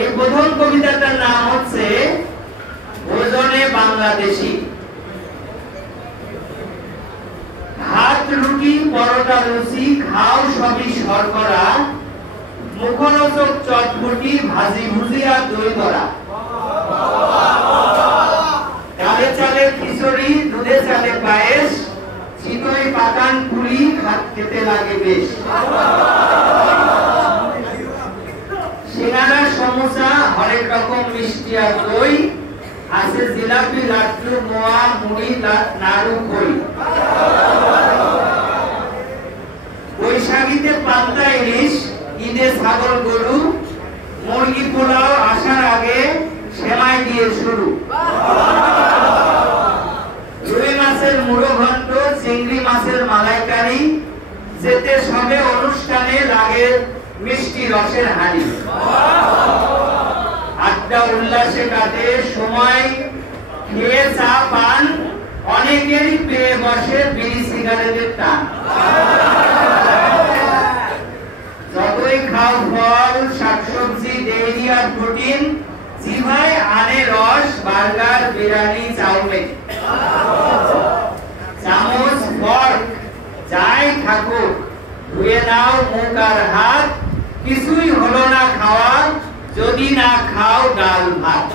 এই প্রথম কবিতাটার নাম হচ্ছে ভোজনে বাংলাদেশী। ভাত রুটি পরোটা লুচি খাও সবই শর্করা, মুখরোচক চটপটি ভাজি ভুজিয়া দই বড়া, চালে চালে খিচুড়ি দুধে চালে পায়েস, চিতই পাকান পুরি খেতে লাগে বেশ। সিঙ্গারা সমোসা হরেক রকম মিষ্টি আর দই, আছে জিলাপি লাড্ডু মোয়া মুড়ি নাড়ু খই। বৈশাখীতে পান্তা ইলিশ, ঈদে ছাগল গরু, মুরগি পোলাও আসার আগে সেমাই দিয়ে শুরু। রুই মাছের মুড়ো ঘন্ট, চিংড়ি মাছের মালাইকারি, যেতে সবে অনুষ্ঠানে লাগে মিষ্টি রসের হাঁড়ি। আড্ডা উল্লাসে কাটে সময় খেয়ে চা পান, অনেকেরই পেয়ে বসে বিড়ি সিগারেটের টান। যতই খাও ফল শাকসবজি ডেইরি আর প্রোটিন, জিভায় আনে রস বার্গার বিরিয়ানি চাউমিন। চামচ ফর্ক যাই থাকুক ধুয়ে নাও মুখ আর হাত, কিছুই হলো না খাওয়া যদি না খাও ডাল ভাত।